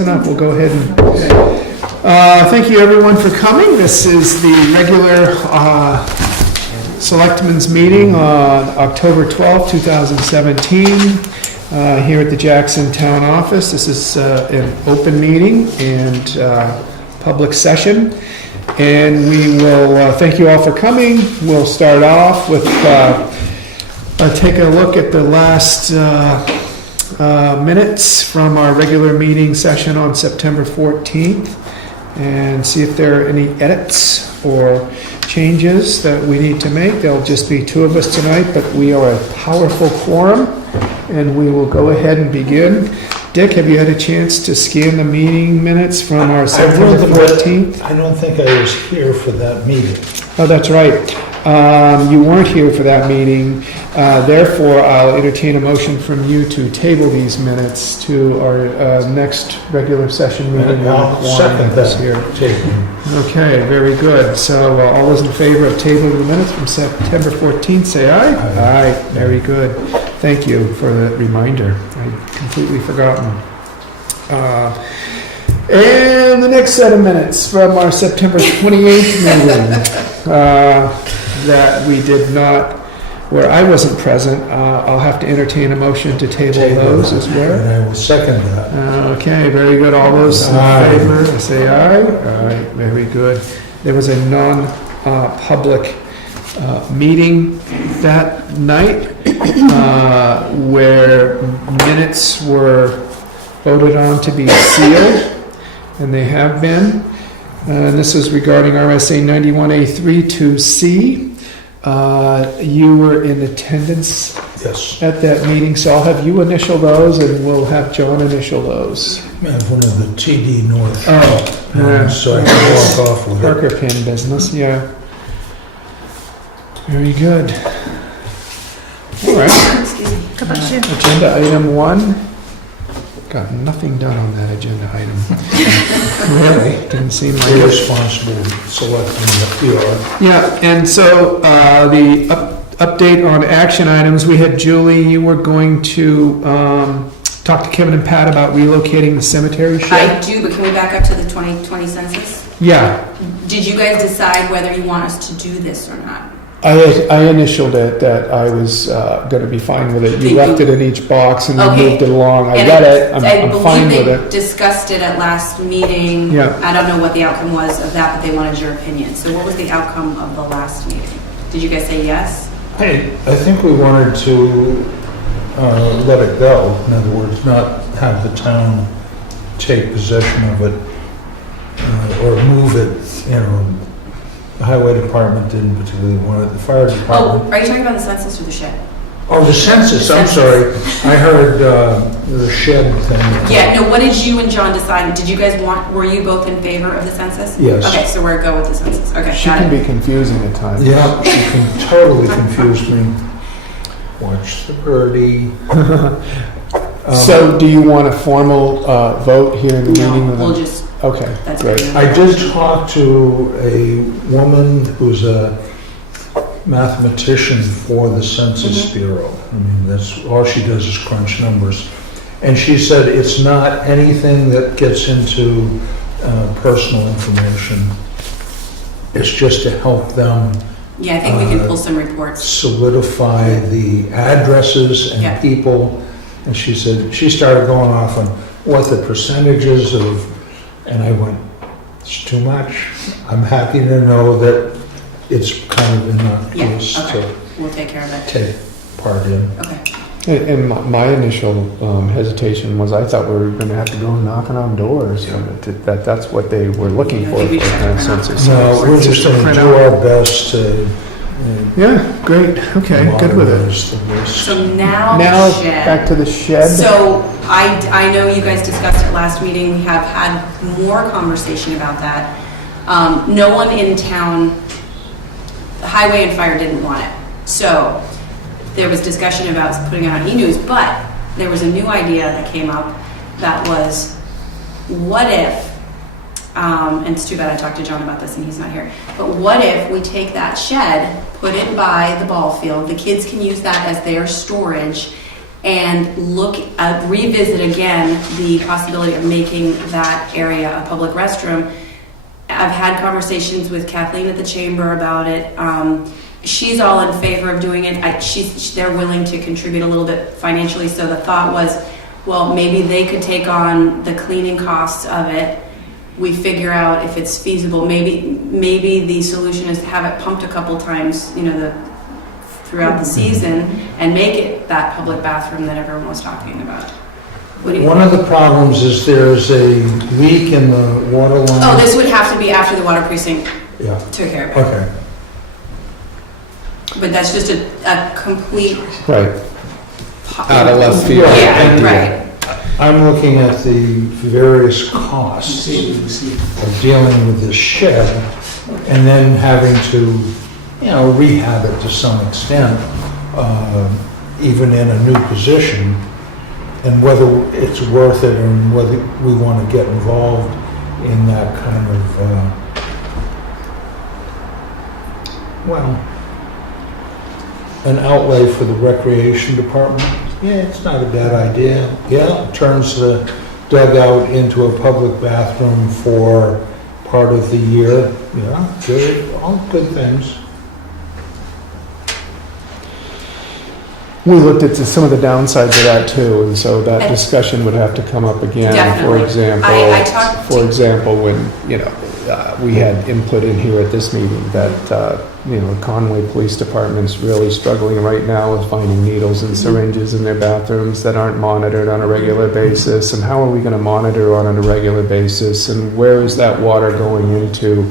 Enough. We'll go ahead and thank you everyone for coming. This is the regular Selectmen's meeting on October 12th, 2017 here at the Jackson Town Office. This is an open meeting and public session, and we will thank you all for coming. We'll start off with take a look at the last minutes from our regular meeting session on September 14th and see if there are any edits or changes that we need to make. There'll just be two of us tonight, but we are a powerful quorum, and we will go ahead and begin. Dick, have you had a chance to scan the meeting minutes from our September 14th? I don't think I was here for that meeting. Oh, that's right. You weren't here for that meeting. Therefore, I'll entertain a motion from you to table these minutes to our next regular session meeting. I'll second that here. Okay, very good. So all those in favor of tabling the minutes from September 14th, say aye. Aye. Very good. Thank you for the reminder. I'd completely forgotten. And the next set of minutes from our September 28th meeting that we did not, where I wasn't present. I'll have to entertain a motion to table those as well. And I will second that. Okay, very good. All those in favor, say aye. Aye, very good. There was a non-public meeting that night where minutes were voted on to be sealed, and they have been. And this is regarding RSA 91A32C. You were in attendance at that meeting, so I'll have you initial those, and we'll have John initial those. I have one of the TD North. So I can walk off with Parker pin business, yeah. Very good. All right. Agenda item 1. Got nothing done on that agenda item. Really? Didn't seem like it. Responsible selecting the PR. Yeah, and so the update on action items, we had Julie, you were going to talk to Kevin and Pat about relocating the cemetery shed. I do, but can we back up to the 2020 census? Yeah. Did you guys decide whether you want us to do this or not? I initialed it that I was going to be fine with it. You left it in each box and you moved it along. I read it. I'm fine with it. I believe they discussed it at last meeting. Yeah. I don't know what the outcome was of that, but they wanted your opinion. So what was the outcome of the last meeting? Did you guys say yes? I think we wanted to let it go. In other words, not have the town take possession of it or move it, The highway department didn't particularly want it. The fire department. Oh, are you talking about the census or the shed? Oh, the census. I'm sorry. I heard the shed thing. Yeah. No. What did you and John decide? Did you guys were you both in favor of the census? Yes. Okay, so we're go with the census. Okay. She can be confusing at times. Yeah, she can totally confuse me. Watch the birdie. So, do you want a formal vote here in the meeting? We'll just. Okay, great. I did talk to a woman who's a mathematician for the Census Bureau. I mean, that's all she does is crunch numbers. And she said it's not anything that gets into personal information. It's just to help them. Yeah, I think we can pull some reports. Solidify the addresses and people. And she said, she started going off on what the percentages of. And I went, it's too much. I'm happy to know that it's kind of innocuous to we'll take care of it. take part in. Okay. And my initial hesitation was I thought we were going to have to go knocking on doors. That's what they were looking for. Census. No, we're just going to do our best to. Yeah, great. Okay, good with it. So now back to the shed. So I know you guys discussed it last meeting. We have had more conversation about that. No one in town, the highway and fire didn't want it. So there was discussion about putting it on e-news, but there was a new idea that came up that was, what if, and it's too bad I talked to John about this and he's not here, but what if we take that shed, put it by the ball field, the kids can use that as their storage, and revisit again the possibility of making that area a public restroom. I've had conversations with Kathleen at the chamber about it. She's all in favor of doing it. They're willing to contribute a little bit financially. So the thought was, well, maybe they could take on the cleaning costs of it. We figure out if it's feasible. Maybe the solution is to have it pumped a couple times, throughout the season, and make it that public bathroom that everyone was talking about. What do you One think? of the problems is there's a leak in the water line. Oh, this would have to be after the water precinct Yeah, took care of it. okay. But that's just a complete... Right. Out of left field. Yeah, And right. I'm looking at the various costs of dealing with this shed and then having to, rehab it to some extent, even in a new position, and whether it's worth it and whether we want to get involved in that kind of, an outlay for the recreation department. Yeah, it's not a bad idea. Yeah, turns the dugout into a public bathroom for part of the year. Yeah, good, all good things. We looked at some of the downsides of that too, and so that discussion would have to come up again. Definitely. For example, I talked to- when we had input in here at this meeting that Conway Police Department's really struggling right now with finding needles and syringes in their bathrooms that aren't monitored on a regular basis. And how are we going to monitor on a regular basis? And where is that water going into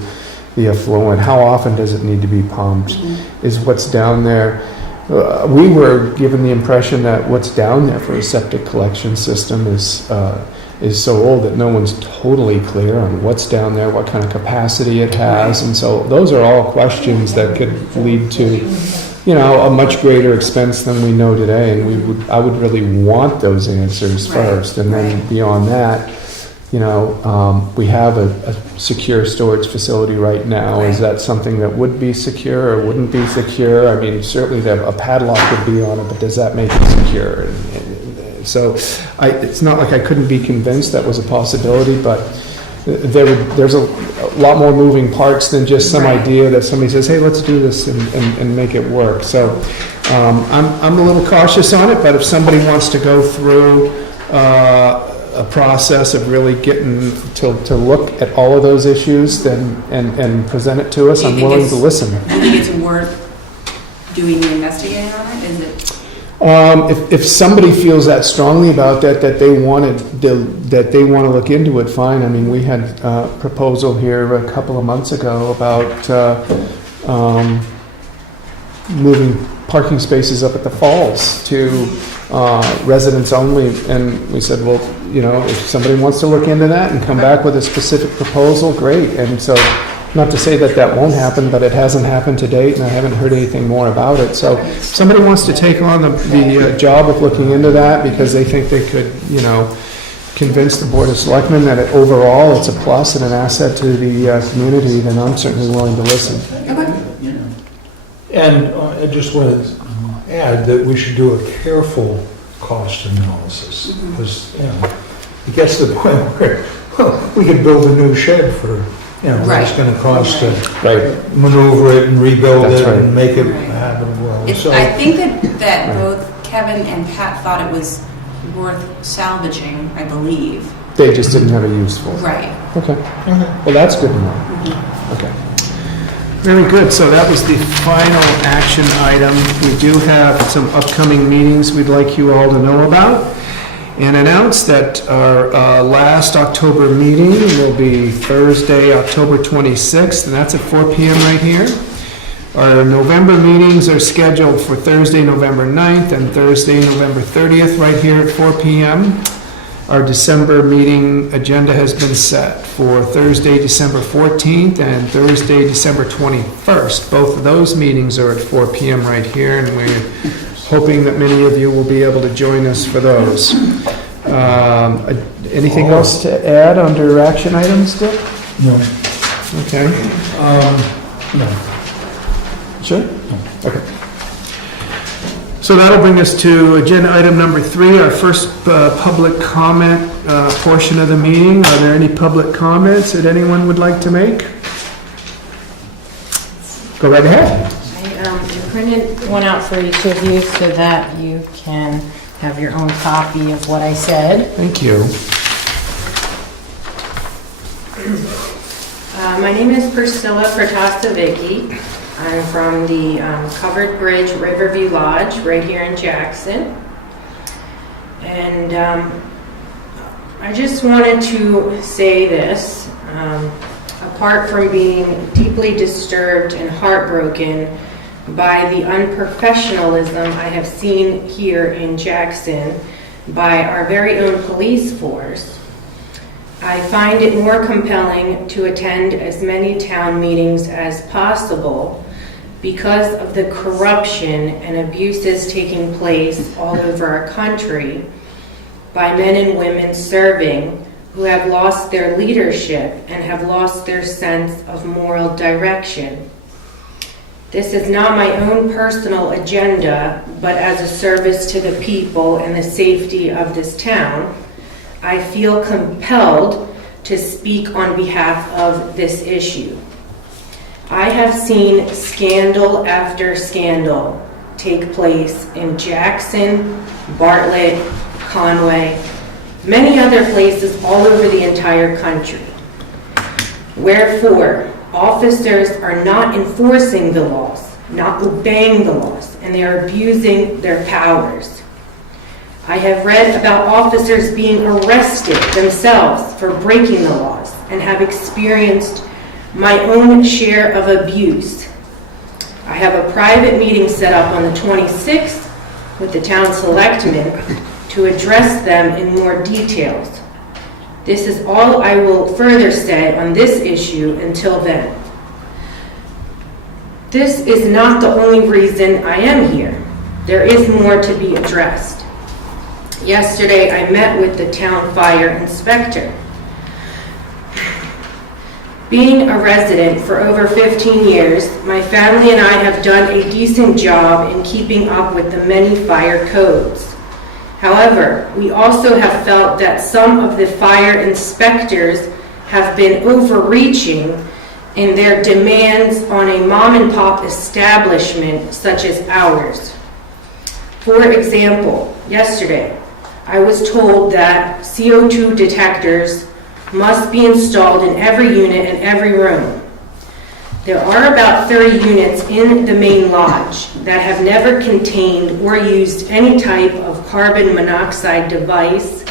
the effluent? How often does it need to be pumped? Is what's down there? We were given the impression that what's down there for a septic collection system is so old that no one's totally clear on what's down there, what kind of capacity it has, and so those are all questions that could lead to, a much greater expense than we know today. And I would really want those answers first, and then beyond that, we have a secure storage facility right now. Is that something that would be secure or wouldn't be secure? I mean, certainly a padlock would be on it, but does that make it secure? So it's not like I couldn't be convinced that was a possibility, but there's a lot more moving parts than just some idea that somebody says, hey, let's do this and make it work. So I'm a little cautious on it, but if somebody wants to go through a process of really getting to look at all of those issues and present it to us, I'm willing to listen. Do you think it's worth doing the investigating on it? Is it? If somebody feels that strongly about that they want to look into it, fine. I mean, we had a proposal here a couple of months ago about moving parking spaces up at the falls to residents only, and we said, well, if somebody wants to look into that and come back with a specific proposal, great. And so, not to say that won't happen, but it hasn't happened to date, and I haven't heard anything more about it. So if somebody wants to take on the job of looking into that because they think they could, convince the Board of Selectmen that overall it's a plus and an asset to the community, then I'm certainly willing to listen. And I just want to add that we should do a careful cost analysis, because, it gets to the point where we could build a new shed for, what it's going to cost to maneuver it and rebuild That's it right. and make it habitable. So, I think that both Kevin and Pat thought it was worth salvaging, I believe. They just didn't have a use for it. Right. Okay. Well, that's good to know. Okay. Very good. So that was the final action item. We do have some upcoming meetings we'd like you all to know about, and announce that our last October meeting will be Thursday, October 26th, and that's at 4 p.m. right here. Our November meetings are scheduled for Thursday, November 9th, and Thursday, November 30th, right here at 4 p.m. Our December meeting agenda has been set for Thursday, December 14th, and Thursday, December 21st. Both of those meetings are at 4 p.m. right here, and we're hoping that many of you will be able to join us for those. Anything else to add under action items, Dick? no. Okay. No. Sure? Okay. So that'll bring us to agenda item number 3, our first public comment portion of the meeting. Are there any public comments that anyone would like to make? Go right ahead. I printed one out for each of you so that you can have your own copy of what I said. Thank you. My name is Priscilla Protasevicki. I'm from the Covered Bridge Riverview Lodge right here in Jackson. And I just wanted to say this. Apart from being deeply disturbed and heartbroken by the unprofessionalism I have seen here in Jackson by our very own police force, I find it more compelling to attend as many town meetings as possible because of the corruption and abuses taking place all over our country by men and women serving who have lost their leadership and have lost their sense of moral direction. This is not my own personal agenda, but as a service to the people and the safety of this town, I feel compelled to speak on behalf of this issue. I have seen scandal after scandal take place in Jackson, Bartlett, Conway, many other places all over the entire country. Wherefore, officers are not enforcing the laws, not obeying the laws, and they are abusing their powers. I have read about officers being arrested themselves for breaking the laws and have experienced my own share of abuse. I have a private meeting set up on the 26th with the town selectmen to address them in more details. This is all I will further say on this issue until then. This is not the only reason I am here. There is more to be addressed. Yesterday, I met with the town fire inspector. Being a resident for over 15 years, my family and I have done a decent job in keeping up with the many fire codes. However, we also have felt that some of the fire inspectors have been overreaching in their demands on a mom-and-pop establishment such as ours. For example, yesterday, I was told that CO2 detectors must be installed in every unit and every room. There are about 30 units in the main lodge that have never contained or used any type of carbon monoxide device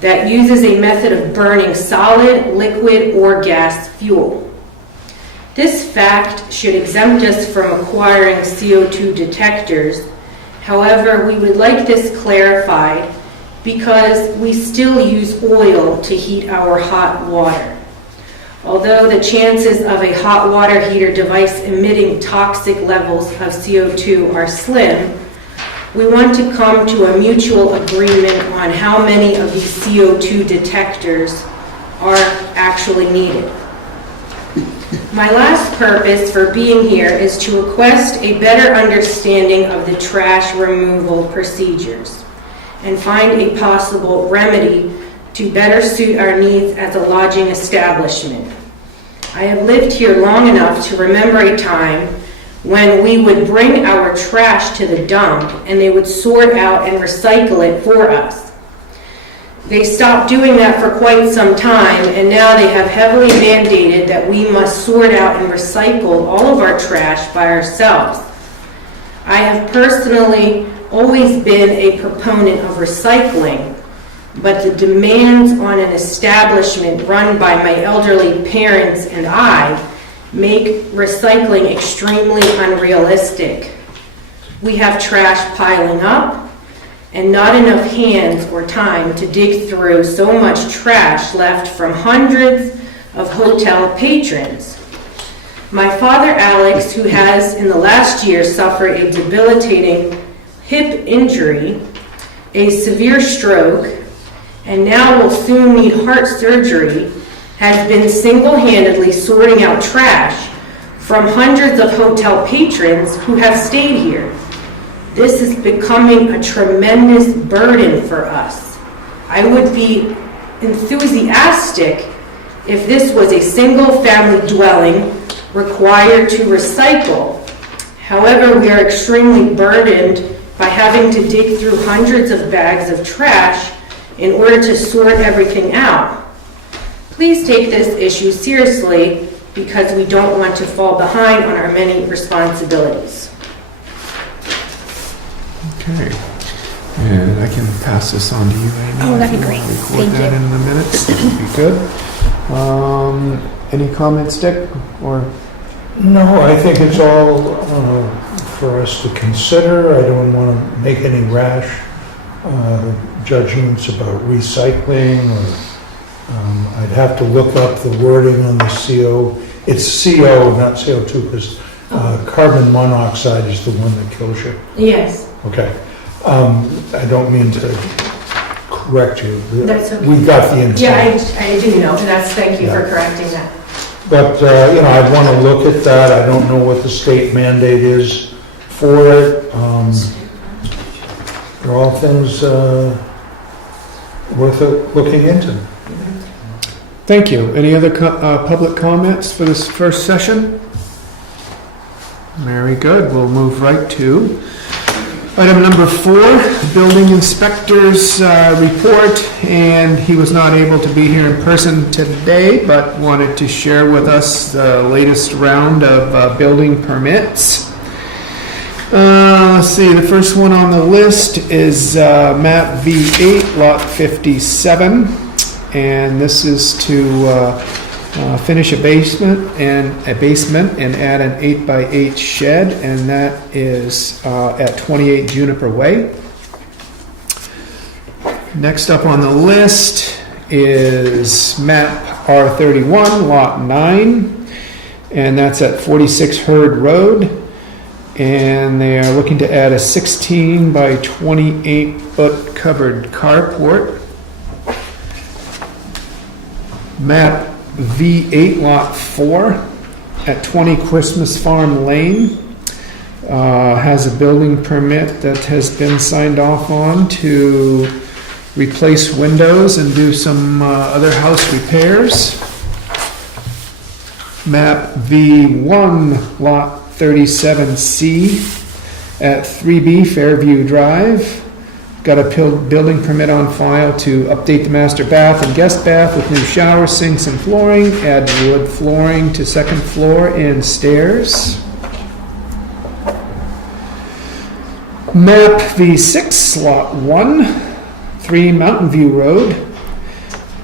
that uses a method of burning solid, liquid, or gas fuel. This fact should exempt us from acquiring CO2 detectors. However, we would like this clarified because we still use oil to heat our hot water. Although the chances of a hot water heater device emitting toxic levels of CO2 are slim, we want to come to a mutual agreement on how many of these CO2 detectors are actually needed. My last purpose for being here is to request a better understanding of the trash removal procedures and find a possible remedy to better suit our needs as a lodging establishment. I have lived here long enough to remember a time when we would bring our trash to the dump and they would sort out and recycle it for us. They stopped doing that for quite some time, and now they have heavily mandated that we must sort out and recycle all of our trash by ourselves. I have personally always been a proponent of recycling, but the demands on an establishment run by my elderly parents and I make recycling extremely unrealistic. We have trash piling up and not enough hands or time to dig through so much trash left from hundreds of hotel patrons. My father Alex, who has in the last year suffered a debilitating hip injury, a severe stroke, and now will soon need heart surgery, has been single-handedly sorting out trash from hundreds of hotel patrons who have stayed here. This is becoming a tremendous burden for us. I would be enthusiastic if this was a single-family dwelling required to recycle. However, we are extremely burdened by having to dig through hundreds of bags of trash in order to sort everything out. Please take this issue seriously because we don't want to fall behind on our many responsibilities. Okay. And I can pass this on to you, Amy. Oh, that'd be great. Record Thank that you. in the minutes. That would be good. Any comments, Dick? Or No, I think it's all for us to consider. I don't want to make any rash judgments about recycling, or I'd have to look up the wording on the CO. It's CO, not CO2, because carbon monoxide is the one that kills you. Yes. Okay. I don't mean to correct you. That's okay. We got the intent. Yeah, I do know, and thank you for Yeah. correcting that. But, I'd want to look at that. I don't know what the state mandate is for it. They're all things worth looking into. thank you. Any other public comments for this first session? Very good. We'll move right to item number 4, building inspector's report, and he was not able to be here in person today, but wanted to share with us the latest round of building permits. Let's see, the first one on the list is map V8, lot 57, and this is to finish a basement and add an 8x8 shed, and that is at 28 Juniper Way. Next up on the list is map R31, lot 9, and that's at 46 Hurd Road, and they are looking to add a 16 by 28 foot covered carport. Map V8 lot 4 at 20 Christmas Farm Lane has a building permit that has been signed off on to replace windows and do some other house repairs. Map V1 lot 37C at 3B Fairview Drive. Got a building permit on file to update the master bath and guest bath with new shower sinks and flooring, add wood flooring to second floor and stairs. Map V6, lot 1, 3 Mountain View Road,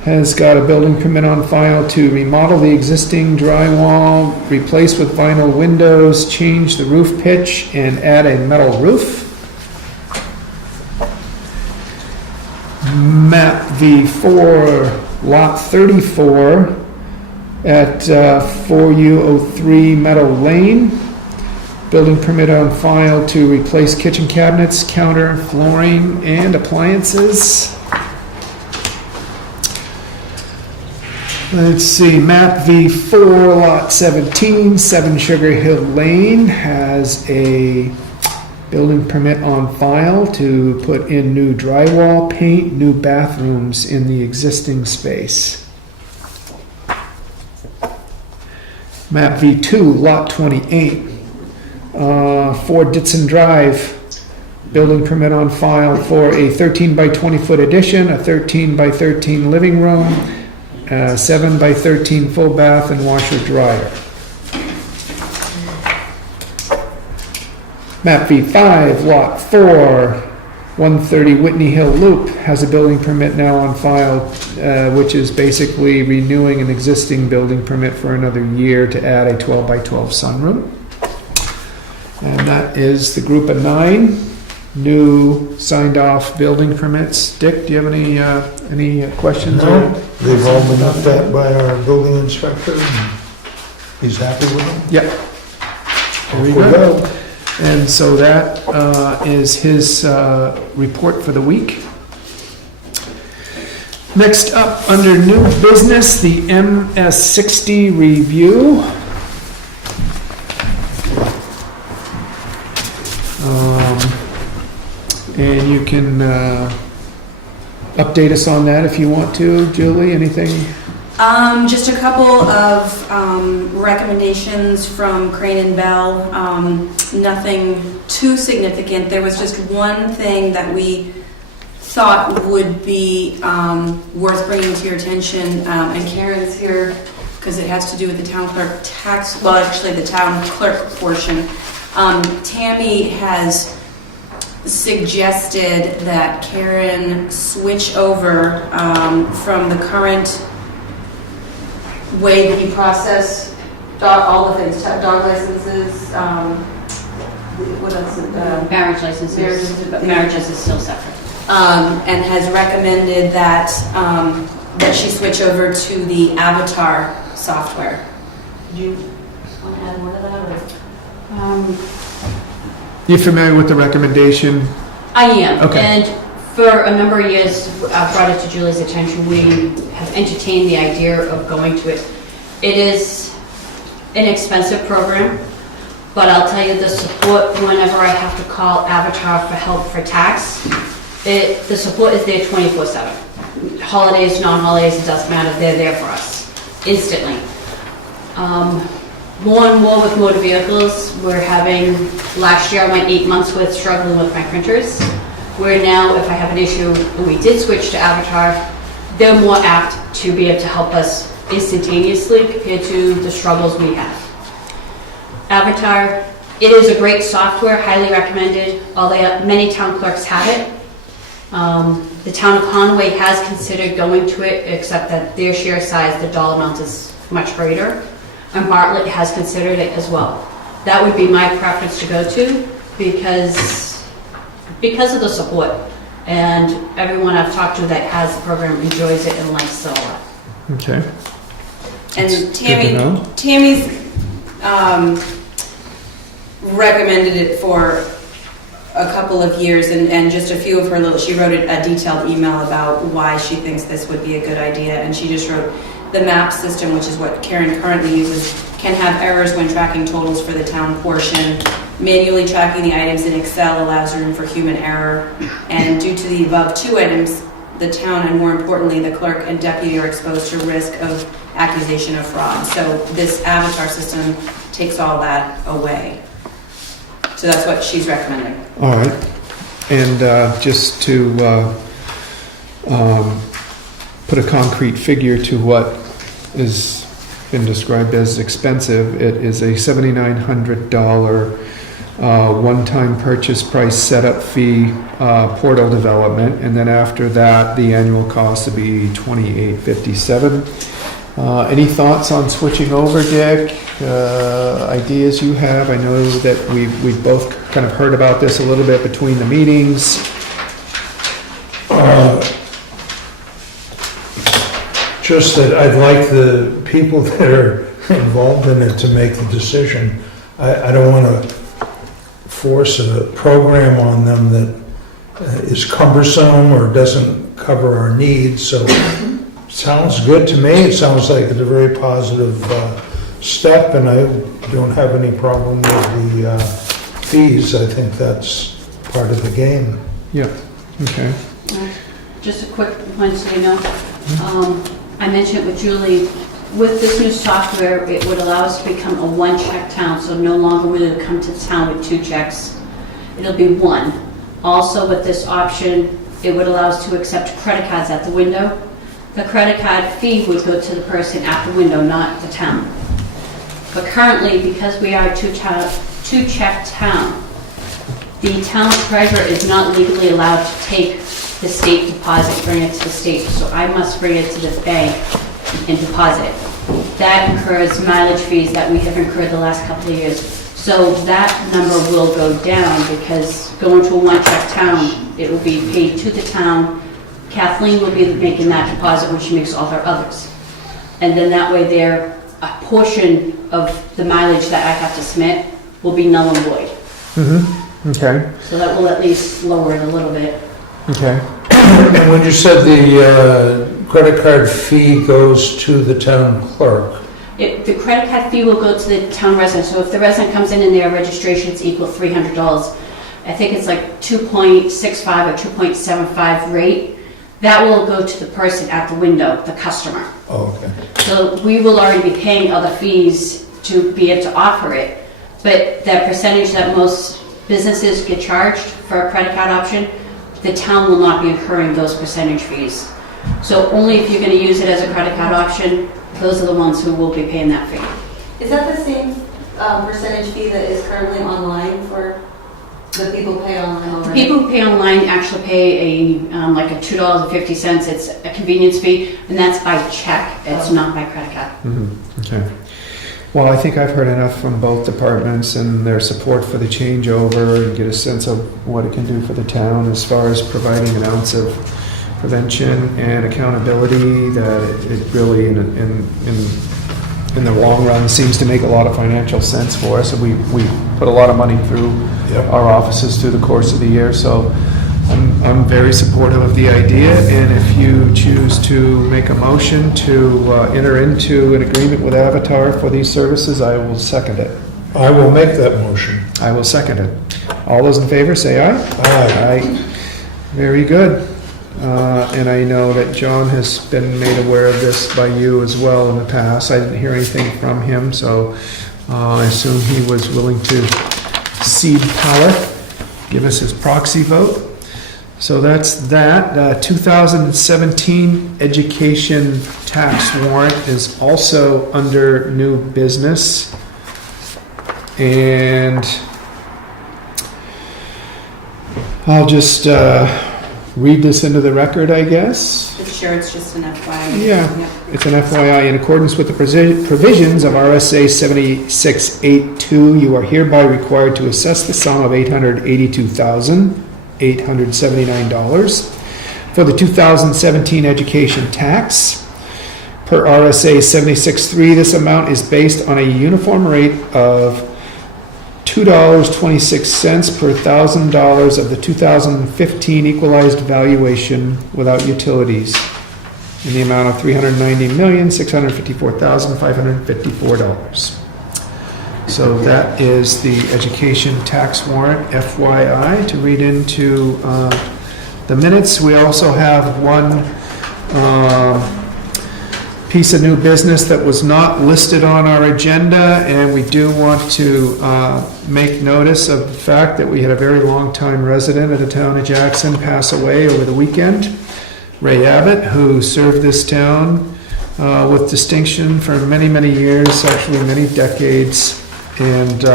has got a building permit on file to remodel the existing drywall, replace with vinyl windows, change the roof pitch, and add a metal roof. Map V4, lot 34 at 4U03 Meadow Lane. Building permit on file to replace kitchen cabinets, counter, flooring, and appliances. Let's see, map V4, lot 17, 7 Sugar Hill Lane has a building permit on file to put in new drywall, paint, new bathrooms in the existing space. Map V2, lot 28, 4 Ditson Drive, building permit on file for a 13 by 20 foot addition, a 13 by 13 living room, 7 by 13 full bath and washer dryer. Map V5, lot 4, 130 Whitney Hill Loop has a building permit now on file, which is basically renewing an existing building permit for another year to add a 12 by 12 sunroom. And that is the group of 9 new signed off building permits. Dick, do you have any questions? No, they've all been looked at by our building inspector, and he's happy with them. Yep. There we go. And so that is his report for the week. Next up, under new business, the MS60 review. And you can update us on that if you want to. Julie, anything? Just a couple of recommendations from Crane and Bell. Nothing too significant. There was just one thing that we thought would be worth bringing to your attention, and Karen's here because it has to do with the town clerk tax, well, actually the town clerk portion. Tammy has suggested that Karen switch over from the current way that you process all the things, dog licenses, what else? Marriage licenses, but marriages is still separate. And has recommended that that she switch over to the Avatar software. Do you want to add more to that? Or? You familiar with the recommendation? I am. Okay. And for a number of years, I've brought it to Julie's attention. We have entertained the idea of going to it. It is an expensive program, but I'll tell you the support whenever I have to call Avatar for help for tax, the support is there 24/7. Holidays, non-holidays, it doesn't matter. They're there for us instantly. More and more with motor vehicles, we're having, last year I went 8 months with struggling with my printers. Where now, if I have an issue, and we did switch to Avatar, they're more apt to be able to help us instantaneously compared to the struggles we have. Avatar, it is a great software, highly recommended, although many town clerks have it. The town of Conway has considered going to it, except that their share size, the dollar amount is much greater. And Bartlett has considered it as well. That would be my preference to go to because of the support. And everyone I've talked to that has the program enjoys it and likes it a lot. Okay. And That's good to know. Tammy's recommended it for a couple of years, and just a few of her little, she wrote a detailed email about why she thinks this would be a good idea, and she just wrote, the MAP system, which is what Karen currently uses, can have errors when tracking totals for the town portion. Manually tracking the items in Excel allows room for human error, and due to the above two items, the town, and more importantly, the clerk and deputy are exposed to risk of accusation of fraud. So this Avatar system takes all that away. So that's what she's recommending. All right. And just to put a concrete figure to what is been described as expensive, it is a $7,900 one-time purchase price setup fee, portal development, and then after that, the annual cost would be $2,857. Any thoughts on switching over, Dick? Ideas you have? I know that we've both kind of heard about this a little bit between the meetings. Just that I'd like the people that are involved in it to make the decision. I don't want to force a program on them that is cumbersome or doesn't cover our needs. So sounds good to me. It sounds like it's a very positive step, and I don't have any problem with the fees. I think that's part of the game. Yeah, okay. Just a quick one so you know. I mentioned it with Julie. With this new software, it would allow us to become a one-check town, so no longer will it come to the town with 2 checks. It'll be 1. Also, with this option, it would allow us to accept credit cards at the window. The credit card fee would go to the person at the window, not the town. But currently, because we are a two-check town, the town treasurer is not legally allowed to take the state deposit, bring it to the state, so I must bring it to the bank and deposit it. That incurs mileage fees that we have incurred the last couple of years. So that number will go down because going to a one-check town, it will be paid to the town. Kathleen will be making that deposit when she makes all her others. And then that way there, a portion of the mileage that I have to submit will be null and void. Mm-hmm, okay, So that will at least lower it a little bit. okay. And when you said the credit card fee goes to the town clerk, The credit card fee will go to the town resident, so if the resident comes in and their registration's equal $300, I think it's like 2.65 or 2.75 rate. That will go to the person at the window, the customer. Oh, okay. So we will already be paying other fees to be able to offer it. But that percentage that most businesses get charged for a credit card option, the town will not be incurring those percentage fees. So only if you're going to use it as a credit card option, those are the ones who will be paying that fee. Is that the same percentage fee that is currently online for the people who pay online already? People who pay online actually pay like a $2.50. It's a convenience fee, and that's by check. It's not by credit card. Okay. Well, I think I've heard enough from both departments and their support for the changeover and get a sense of what it can do for the town as far as providing an ounce of prevention and accountability that it really, in the long run, seems to make a lot of financial sense for us. We put a lot of money through our offices through the course of the year, so I'm very supportive of the idea, and if you choose to make a motion to enter into an agreement with Avatar for these services, I will second it. I will make that motion. I will second it. All those in favor, say aye. Aye. Very good. And I know that John has been made aware of this by you as well in the past. I didn't hear anything from him, so I assume he was willing to cede power, give us his proxy vote. So that's that. 2017 education tax warrant is also under new business. And I'll just read this into the record, I guess. It's sure it's just an FYI. Yeah, it's an FYI. In accordance with the provisions of RSA 7682, you are hereby required to assess the sum of $882,879 for the 2017 education tax. Per RSA 763, this amount is based on a uniform rate of $2.26 per $1,000 of the 2015 equalized valuation without utilities in the amount of $390,654,554. So that is the education tax warrant, FYI, to read into the minutes. We also have one piece of new business that was not listed on our agenda, and we do want to make notice of the fact that we had a very long-time resident of the town of Jackson pass away over the weekend, Ray Abbott, who served this town with distinction for many, many years, actually many decades. And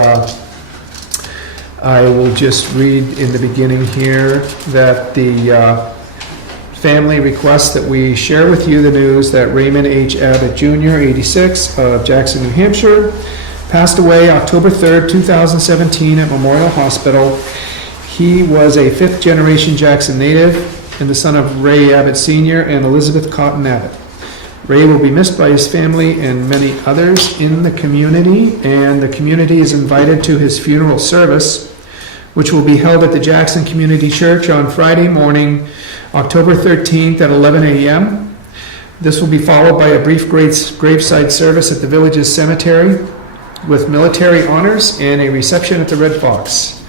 I will just read in the beginning here that the family requests that we share with you the news that Raymond H. Abbott Jr., 86, of Jackson, New Hampshire, passed away October 3rd, 2017 at Memorial Hospital. He was a fifth-generation Jackson native and the son of Ray Abbott Sr. and Elizabeth Cotton Abbott. Ray will be missed by his family and many others in the community, and the community is invited to his funeral service, which will be held at the Jackson Community Church on Friday morning, October 13th at 11 a.m. This will be followed by a brief graveside service at the village's cemetery with military honors and a reception at the Red Fox.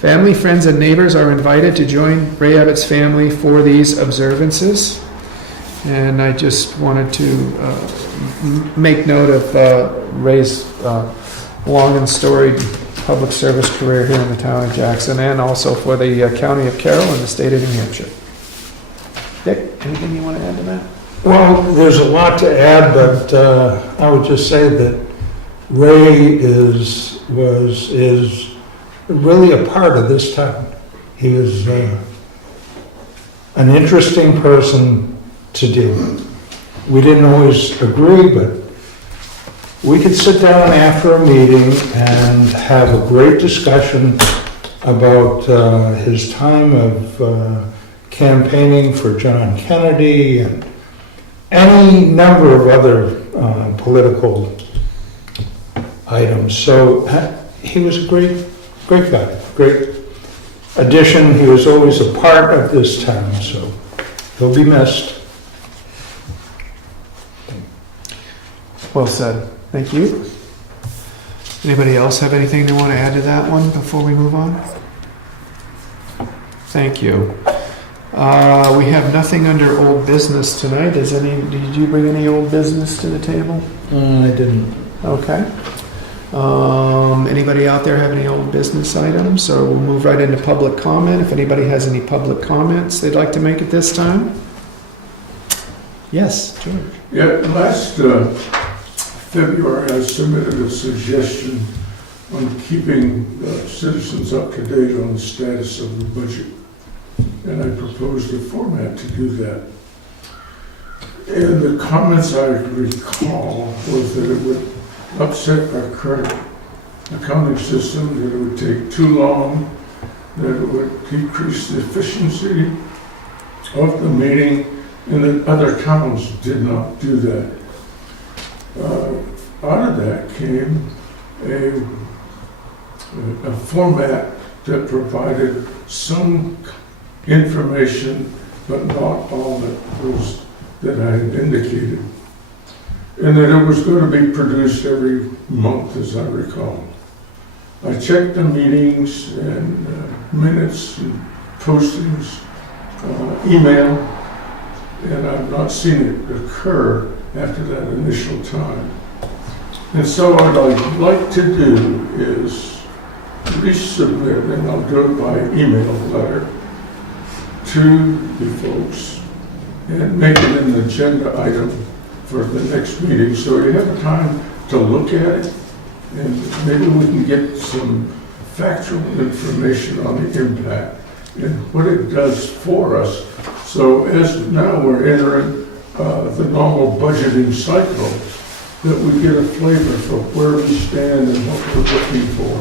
Family, friends, and neighbors are invited to join Ray Abbott's family for these observances. And I just wanted to make note of Ray's long and storied public service career here in the town of Jackson, and also for the county of Carroll and the state of New Hampshire. Dick, anything you want to add to that? Well, there's a lot to add, but I would just say that Ray is really a part of this town. He is an interesting person to deal with. We didn't always agree, but we could sit down after a meeting and have a great discussion about his time of campaigning for John Kennedy and any number of other political items. So he was a great guy, great addition. He was always a part of this town, so he'll be missed. Well said. Thank you. Anybody else have anything they want to add to that one before we move on? Thank you. We have nothing under old business tonight. Did you bring any old business to the table? I didn't. Okay. Anybody out there have any old business items? So we'll move right into public comment. If anybody has any public comments they'd like to make at this time? Yes, George. Yeah, last February, I submitted a suggestion on keeping citizens up to date on the status of the budget. And I proposed a format to do that. And the comments I recall was that it would upset our current accounting system, that it would take too long, that it would decrease the efficiency of the meeting, and that other towns did not do that. Out of that came a format that provided some information, but not all that I had indicated. And that it was going to be produced every month, as I recall. I checked the meetings and minutes and postings, email, and I've not seen it occur after that initial time. And so what I'd like to do is resubmit, and I'll do it by email letter, to the folks and make it an agenda item for the next meeting, so you have time to look at it, and maybe we can get some factual information on the impact and what it does for us. So as now we're entering the normal budgeting cycle, that we get a flavor for where we stand and what we're looking for.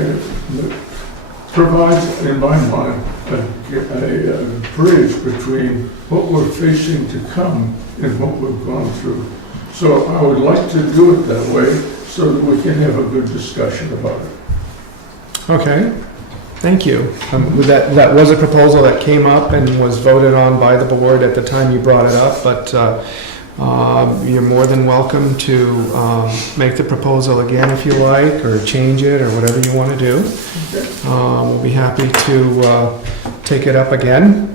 And it provides, in my mind, a bridge between what we're facing to come and what we've gone through. So I would like to do it that way so that we can have a good discussion about it. Okay, thank you. That was a proposal that came up and was voted on by the board at the time you brought it up, but you're more than welcome to make the proposal again if you like, or change it, or whatever you want to do. We'll be happy to take it up again.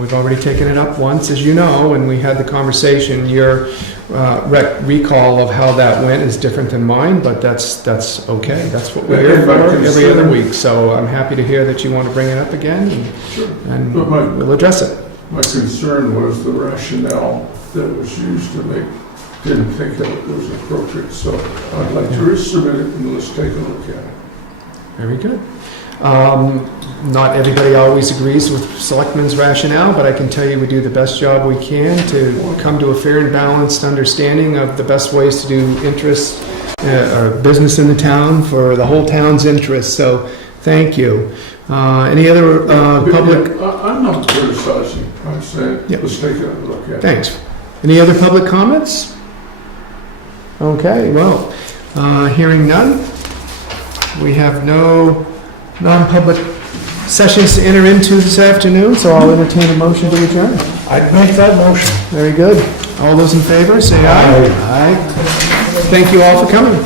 We've already taken it up once, as you know, and we had the conversation. Your recall of how that went is different than mine, but that's okay. That's what we're here for every other week. So I'm happy to hear that you want to bring it up again, and we'll address it. My concern was the rationale that was used to didn't think that it was appropriate. So I'd like to resubmit it and let's take a look at it. Very good. Not everybody always agrees with Selectmen's rationale, but I can tell you we do the best job we can to come to a fair and balanced understanding of the best ways to do interest or business in the town for the whole town's interest. So thank you. Any other public? I'm not criticizing. I'm saying let's take a look at it. Thanks. Any other public comments? Okay, well, hearing none, we have no non-public sessions to enter into this afternoon, so I'll entertain a motion to adjourn. I'd make that motion. Very good. All those in favor, say aye. Aye. Thank you all for coming.